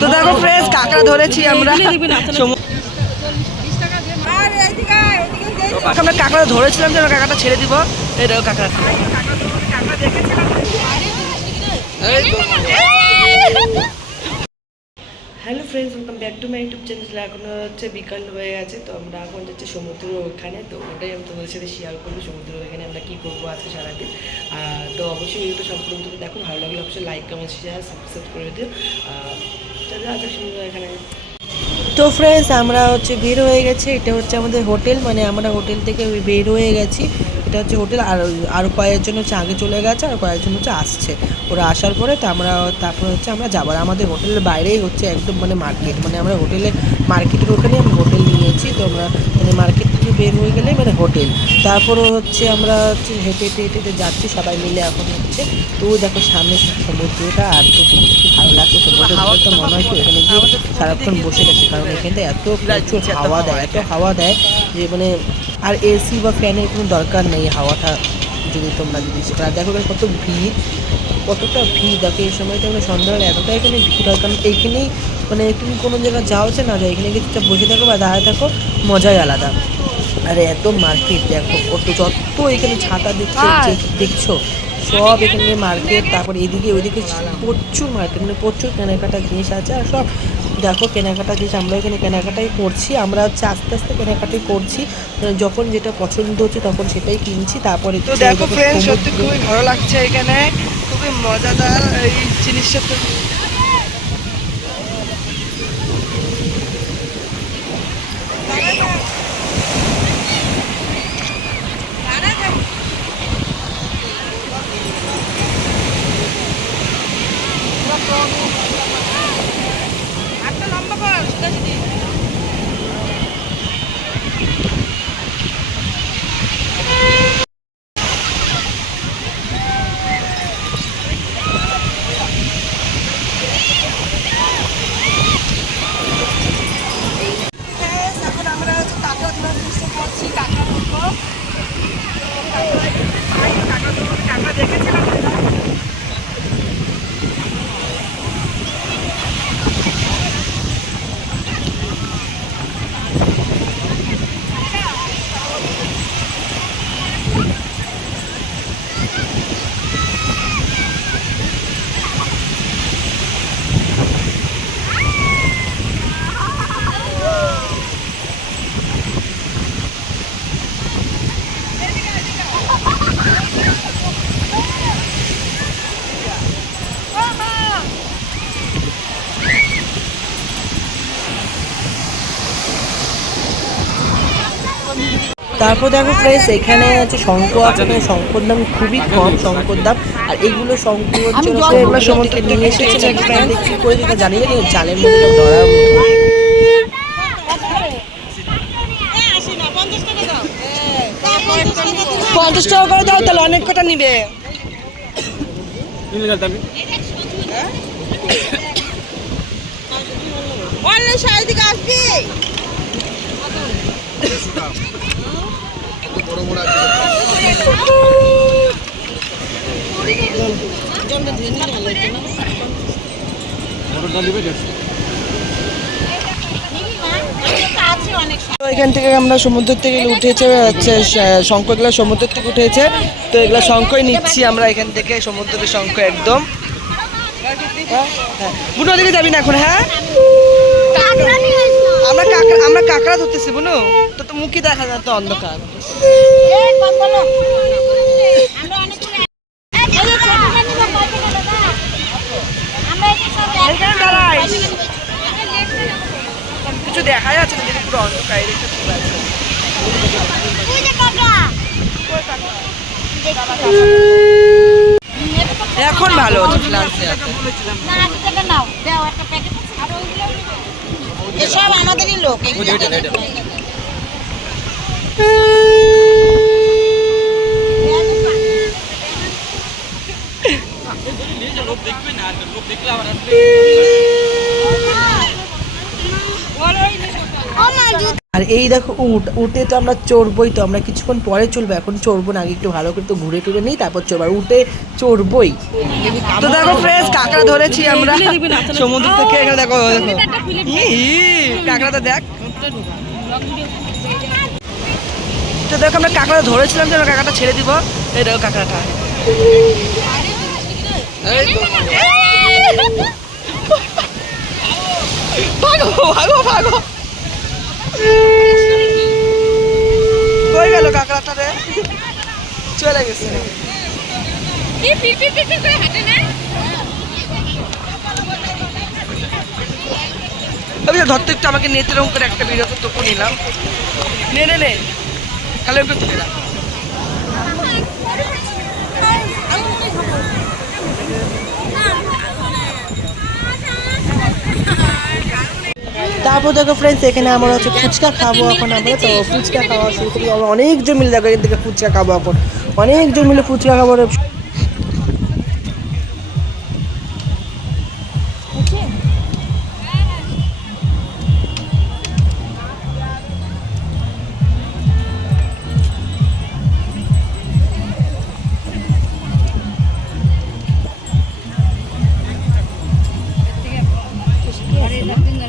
তো দেখো ফ্রেন্ডস কাঁকড়া ধরেছি আমরা, আমরা কাঁকড়া ধরেছিলাম যে কাঁকড়াটা ছেড়ে দিব। এই দেখো কাঁকড়া, hello friends, welcome back to my YouTube channel. এখন হচ্ছে বিকাল হয়ে গেছে, তো আমরা এখন যাচ্ছি সমুদ্র ওখানে। তো ওটাই আমি তোমাদের সাথে শেয়ার করবো, সমুদ্র ওখানে আমরা কী করবো আজকে সারাদিন। তো অবশ্যই ভিডিওটা সম্পূর্ণ তুমি দেখো, ভালো লাগলে অবশ্যই লাইক কমেন্ট শেয়ার সাবস্ক্রাইব করে দিও। আজকে সমুদ্র এখানে। তো ফ্রেন্ডস আমরা হচ্ছে বের হয়ে গেছি, এটা হচ্ছে আমাদের হোটেল, মানে আমরা হোটেল থেকে বের হয়ে গেছি। এটা হচ্ছে হোটেল, আর কয়েকজন হচ্ছে আগে চলে গেছে, আর কয়েকজন হচ্ছে আসছে। ওরা আসার পরে তো তারপরে হচ্ছে আমরা যাবো। আমাদের হোটেলের বাইরেই হচ্ছে একদম মানে মার্কেট, মানে আমরা মার্কেটের ওখানে আমরা হোটেল নিয়েছি। তো আমরা মানে মার্কেট থেকে বের হয়ে গেলে মানে হোটেল, তারপরও হচ্ছে আমরা হচ্ছে হেঁটে হেঁটে যাচ্ছি সবাই মিলে। এখন হচ্ছে তো দেখো সামনে সমুদ্রটা, আর তো কি ভালো লাগছে সমুদ্রটা, তো মনে হয় এখানে গিয়ে সারাক্ষণ বসে গেছে, কারণ এখানে এত প্রচুর হাওয়া দেয়, এত হাওয়া দেয় যে মানে আর এসি বা ফ্যানের কোনো দরকার নেই। হাওয়াটা তোমরা যদি সেটা দেখো কত ভিড়, কতটা ভিড় দেখো এই সময়টা, মানে সন্ধ্যাবেলা এতটা এখানে ভিড় হয়। কারণ এইখানেই মানে তুমি কোনো জায়গায় যাও না যাও, এখানে গিয়ে চুপচাপ বসে থাকো বা দাঁড়িয়ে থাকো, মজাই আলাদা। আরে এত মার্কেট দেখো, কত যত এখানে ছাতা দেখছো সব এখানে মার্কেট। তারপর এদিকে ওইদিকে প্রচুর মার্কেট, মানে প্রচুর কেনাকাটা জিনিস আছে। আর সব দেখো কেনাকাটা জিনিস, আমরা এখানে কেনাকাটাই করছি। আমরা হচ্ছে আস্তে আস্তে কেনাকাটাই করছি, যখন যেটা পছন্দ হচ্ছে তখন সেটাই কিনছি। তারপরে তো দেখো ফ্রেন্ডস, সত্যি খুবই ভালো লাগছে এখানে, খুবই মজাদার এই জিনিসটা। তো তারপর দেখো ফ্রেন্ডস, এখানে আছে শঙ্খ আছে, শঙ্কর দাম খুবই কম, শঙ্কর দাম। আর এইগুলো শঙ্খ হচ্ছে এগুলো সমুদ্র নিয়ে এসেছে কি করে যেটা জানি না, জালের মধ্যে ধরা। 50 টাকা করে দাও, তাহলে অনেক কটা নিবে। এখান থেকে আমরা সমুদ্র থেকে উঠেছে হচ্ছে শঙ্খগুলো সমুদ্র থেকে উঠেছে, তো এগুলো শঙ্খই নিচ্ছি আমরা এখান থেকে, সমুদ্রের শঙ্খ একদম। বুনু ওদিকে যাবি না এখন? হ্যাঁ আমরা কাঁকড়া ধরতেছি বুনু, তো মুখই দেখা যাচ্ছে অন্ধকার। কিছু দেখা যাচ্ছে না, পুরো অন্ধকার। এখন ভালো হচ্ছে, এসব আমাদেরই লোক। লোক দেখবে না, লোক দেখলে আবার আর এই দেখো উঠে তো আমরা চড়বই, তো আমরা কিছুক্ষণ পরে চলবো, এখন চড়বো না, আগে একটু ভালো করে তো ঘুরে টুরে নিই তারপর চড়বো, আর উঠে চড়বই। তো দেখো ফ্রেন্ডস, কাঁকড়া ধরেছি আমরা সমুদ্র থেকে, এখানে দেখো কাঁকড়াটা দেখ। তো দেখো আমরা কাঁকড়া ধরেছিলাম, যে আমরা কাঁকড়াটা ছেড়ে দিব, এই দেখো কাঁকড়াটা। ভাগো ভাগো ভাগো, কই গেল কাঁকড়াটা রে, চলে গেছে। আমি ধরতে একটু আমাকে নেতে রকম করে একটা ভিডিও তো তোকে নিলাম, নে নে নে তাহলে একটু তুলে দাও। তারপর দেখো ফ্রেন্ডস, এখানে আমরা হচ্ছে ফুচকা খাবো এখন আমরা, তো ফুচকা খাওয়া শুরু করি আমরা, অনেকজন মিলে দেখো এখান থেকে ফুচকা খাবো এখন, অনেকজন মিলে ফুচকা খাবো।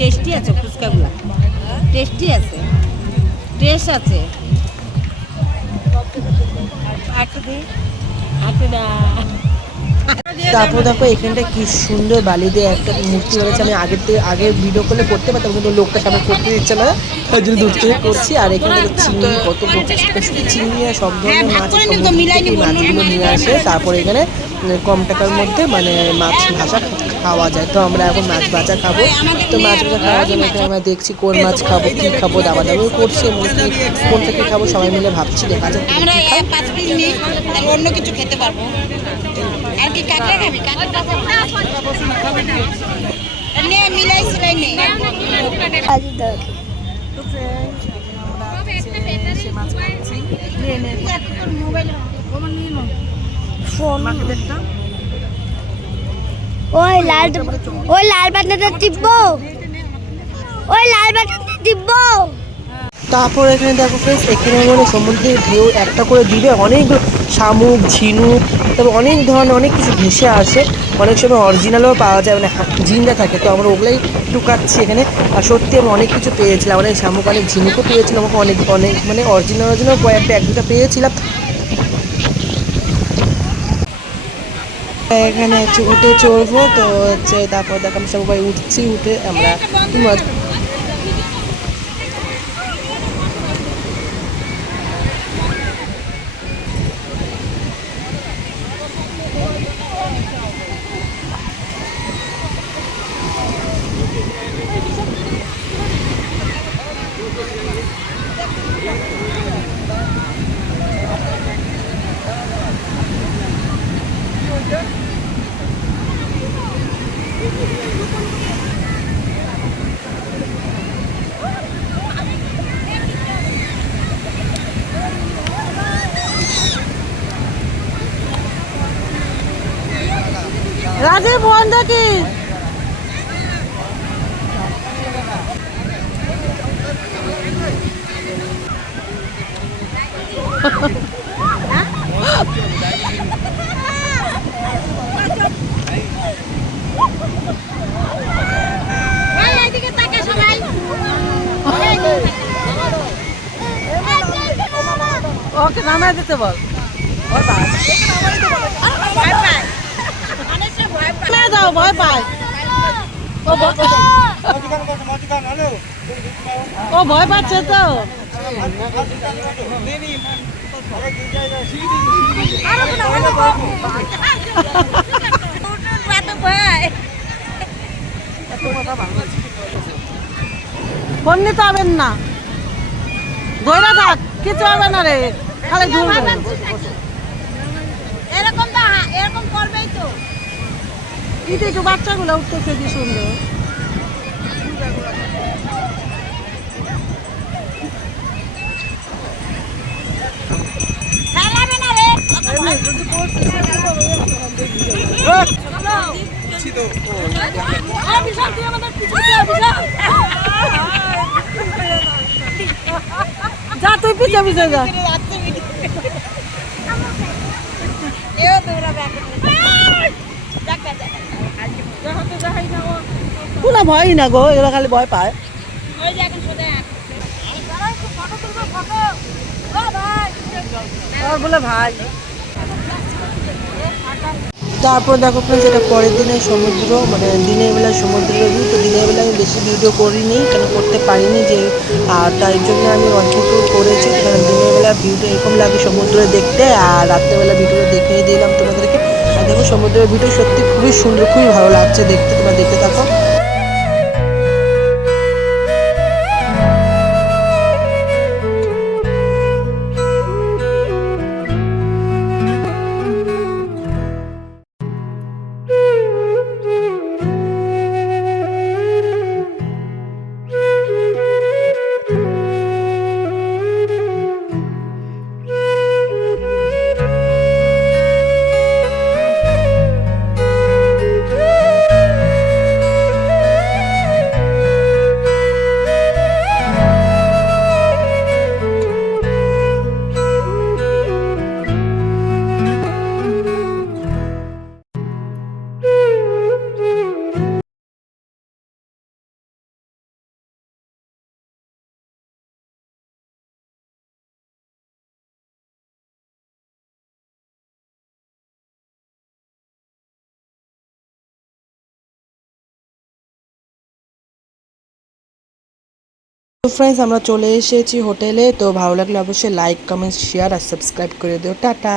টেস্টি আছে ফুচকাগুলো, টেস্টি আছে, টেস্ট আছে। তারপর দেখো এখানটা কি সুন্দর বালি দিয়ে একটা মূর্তি হয়েছে, আমি আগে ভিডিও করলে করতে পারতাম, কিন্তু লোকটা সামনে করতে দিচ্ছে না, তার জন্য দূর থেকে করছি। আর এখানে চিংড়ি, কত শুধু চিংড়ি আর সব ধরনের মাছ, মাছগুলো নিয়ে আসে, তারপর এখানে কম টাকার মধ্যে মানে মাছ ভাজা খাওয়া যায়। তো আমরা এখন মাছ ভাজা খাবো, তো মাছ ভাজা খাওয়ার জন্য এখানে আমরা দেখছি কোন মাছ খাবো, কী খাবো, দাবা দাবিও করছি, কোন থেকে খাবো সবাই মিলে ভাবছি, দেখা যাক অন্য কিছু খেতে পারবো। আর কি কাঁকড়া খাবি? নে মিলাইছি নাই নে। ওই লাল বাটনটা টিপবো, ওই লাল বাটনটা টিপবো। তারপর এখানে দেখো ফ্রেন্ডস, এখানে মানে সমুদ্রের ঢেউ একটা করে দিবে, অনেকগুলো শামুক, ঝিনুক, তারপর অনেক ধরনের অনেক কিছু ভেসে আসে, অনেক সময় অরিজিনালও পাওয়া যায়, মানে জিন্দা থাকে, তো আমরা ওগুলোই টুকাচ্ছি এখানে। আর সত্যি আমরা অনেক কিছু পেয়েছিলাম, অনেক শামুক, অনেক ঝিনুকও পেয়েছিলাম, আমাকে অনেক অনেক মানে অরিজিনাল কয়েকটা এক দুটো পেয়েছিলাম। এখানে হচ্ছে উঠে চড়বো, তো হচ্ছে তারপর দেখো আমরা সবাই উঠছি, উঠে আমরা রাজে ফোন দেখি ওকে নামায় দিতে বল, যাও ভয় পায়, ও ভয় পাচ্ছে তো। ফোন নিতে হবেন না, ধরে থাক, কিছু হবে না রে, খালি এরকম তো এরকম করবেই তো। এটা একটু বাচ্চাগুলো উঠতেছে কি সুন্দর। যা তুই পিছে পিছে যা। কোনো ভয়ই না গো, এরা খালি ভয় পায়। আর বলে ভাই। তারপর দেখো ফ্রেন্ডস, এটা পরের দিনের সমুদ্র, মানে দিনের বেলা সমুদ্রের ভিউ। তো দিনের বেলা আমি বেশি ভিডিও করিনি, কেন করতে পারিনি যে, আর তাই জন্য আমি অল্পটুকু করেছি। কারণ দিনের বেলা ভিউটা এরকম লাগে সমুদ্রে দেখতে, আর রাত্রেবেলা ভিডিওটা দেখিয়ে দিলাম তোমাদেরকে। আর দেখো সমুদ্রের ভিউটা সত্যি খুবই সুন্দর, খুবই ভালো লাগছে দেখতে, তোমরা দেখতে থাকো। তো ফ্রেন্ডস, আমরা চলে এসেছি হোটেলে। তো ভালো লাগলে অবশ্যই লাইক, কমেন্ট, শেয়ার আর সাবস্ক্রাইব করে দিও। টাটা।